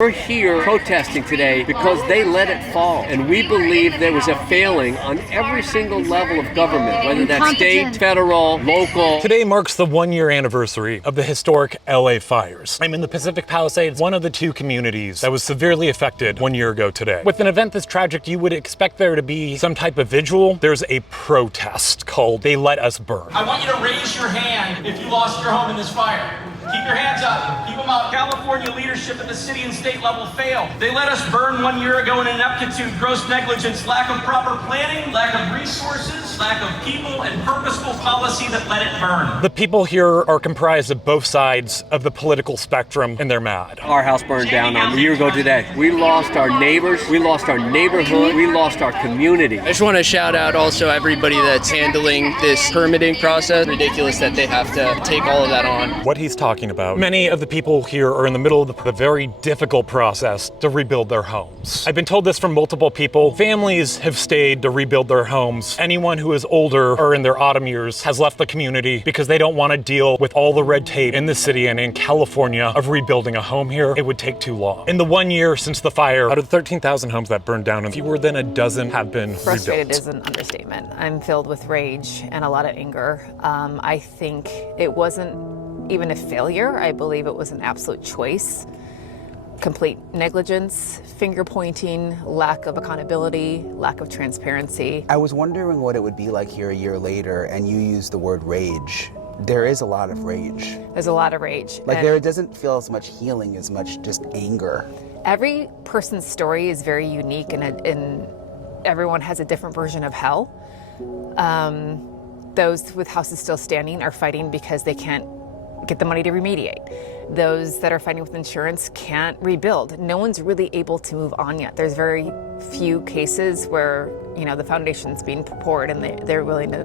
We're here protesting today because they let it fall, and we believe there was a failing on every single level of government, whether that's state, federal, local. Today marks the 1-year anniversary of the historic LA fires. I'm in the Pacific Palisades, one of the 2 communities that was severely affected 1 year ago today. With an event this tragic, you would expect there to be some type of visual. There's a protest called They Let Us Burn. I want you to raise your hand if you lost your home in this fire. Keep your hands up. Keep them up. California leadership at the city and state level failed. They let us burn 1 year ago in ineptitude, gross negligence, lack of proper planning, lack of resources, lack of people, and purposeful policy that let it burn. The people here are comprised of both sides of the political spectrum, and they're mad. Our house burned down a year ago today. We lost our neighbors, we lost our neighborhood, we lost our community. I just want to shout out also everybody that's handling this permitting process. Ridiculous that they have to take all of that on. What he's talking about. Many of the people here are in the middle of the very difficult process to rebuild their homes. I've been told this from multiple people. Families have stayed to rebuild their homes. Anyone who is older or in their autumn years has left the community because they don't want to deal with all the red tape in the city and in California of rebuilding a home here. It would take too long. In the 1 year since the fire, out of 13,000 homes that burned down, fewer than a dozen have been Frustrated rebuilt. is an understatement. I'm filled with rage and a lot of anger. I think it wasn't even a failure. I believe it was an absolute choice. Complete negligence, finger pointing, lack of accountability, lack of transparency. I was wondering what it would be like here a year later, and you used the word rage. There is a lot of rage. There's a lot of rage. Like there doesn't feel as much healing as much just anger. Every person's story is very unique, and everyone has a different version of hell. Those with houses still standing are fighting because they can't get the money to remediate. Those that are fighting with insurance can't rebuild. No one's really able to move on yet. There's very few cases where, the foundation's being poured and they're willing to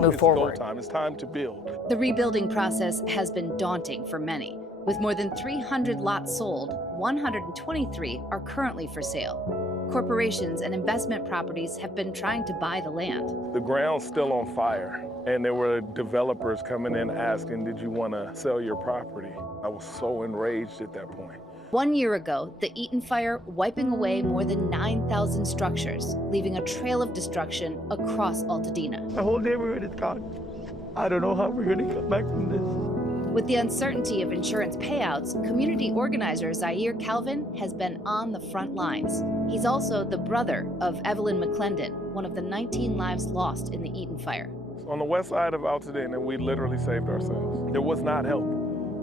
move forward. Now it's time to build. The rebuilding process has been daunting for many. With more than 300 lots sold, 123 are currently for sale. Corporations and investment properties have been trying to buy the land. The ground's still on fire, and there were developers coming in asking, did you want to sell your property? I was so enraged at that point. 1 year ago, the Eaton fire wiping away more than 9,000 structures, leaving a trail of destruction across Altadena. The whole neighborhood is gone. I don't know how we're going to come back from this. With the uncertainty of insurance payouts, community organizer Zaire Calvin has been on the front lines. He's also the brother of Evelyn McClendon, one of the 19 lives lost in the Eaton fire. On the west side of Altadena, we literally saved ourselves. There was not help.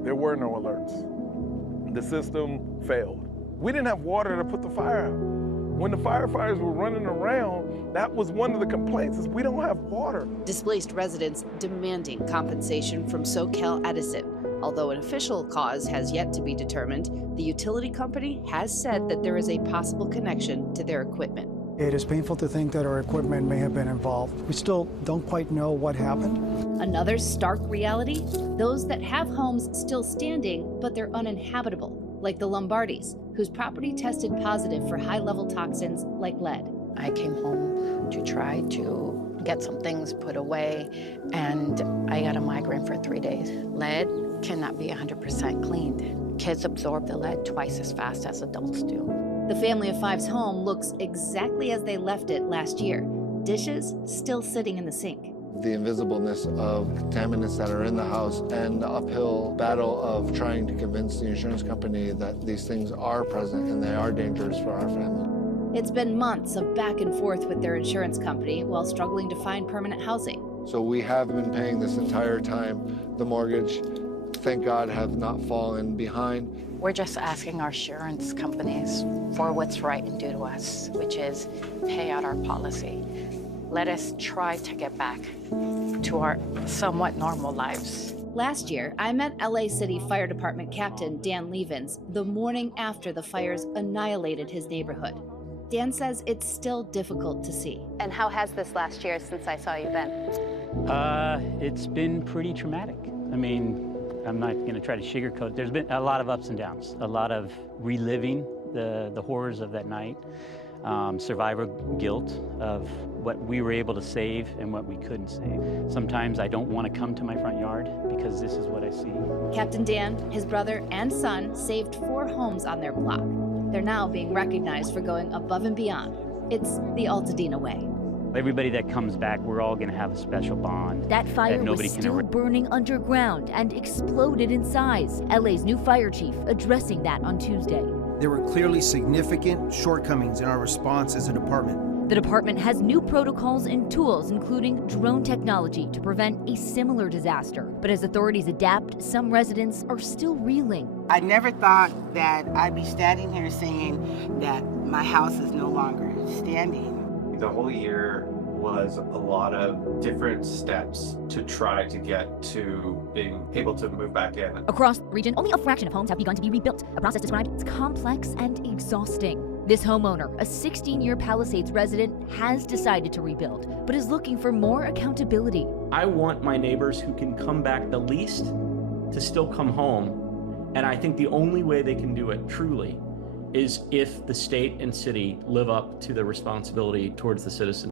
There were no alerts. The system failed. We didn't have water to put the fire out. When the firefighters were running around, that was one of the complaints, is we don't have water. Displaced residents demanding compensation from SoCal Edison. Although an official cause has yet to be determined, the utility company has said that there is a possible connection to their equipment. It is painful to think that our equipment may have been involved. We still don't quite know what happened. Another stark reality, those that have homes still standing, but they're uninhabitable, like the Lombardis, whose property tested positive for high-level toxins like lead. I came home to try to get some things put away, and I got a migraine for 3 days. Lead cannot be 100% cleaned. Kids absorb the lead twice as fast as adults do. The family of five's home looks exactly as they left it last year. Dishes still sitting in the sink. The invisibleness of contaminants that are in the house and the uphill battle of trying to convince the insurance company that these things are present and they are dangerous for our family. It's been months of back and forth with their insurance company while struggling to find permanent housing. So we have been paying this entire time. The mortgage, thank God, have not fallen behind. We're just asking our insurance companies for what's right and due to us, which is pay out our policy. Let us try to get back to our somewhat normal lives. Last year, I met LA City Fire Department Captain Dan Levens the morning after the fires annihilated his neighborhood. Dan says it's still difficult to see. And how has this last year since I saw you been? It's been pretty traumatic. I mean, I'm not going to try to sugarcoat. There's been a lot of ups and downs, a lot of reliving the horrors of that night. survivor guilt of what we were able to save and what we couldn't save. Sometimes I don't want to come to my front yard because this is what I see. Captain Dan, his brother, and son saved 4 homes on their block. They're now being recognized for going above and beyond. It's the Altadena way. Everybody that comes back, we're all going to have a special bond. That fire nobody was can still burning underground and exploded in size. LA's new fire chief addressing that on Tuesday. There were clearly significant shortcomings in our response as a department. The department has new protocols and tools, including drone technology, to prevent a similar disaster. But as authorities adapt, some residents are still reeling. I never thought that I'd be standing here saying that my house is no longer standing. The whole year was a lot of different steps to try to get to being able to move back in. Across the region, only a fraction of homes have begun to be rebuilt, a process described as complex and exhausting. This homeowner, a 16-year Palisades resident, has decided to rebuild, but is looking for more accountability. I want my neighbors who can come back the least to still come home. And I think the only way they can do it truly is if the state and city live up to their responsibility towards the citizens.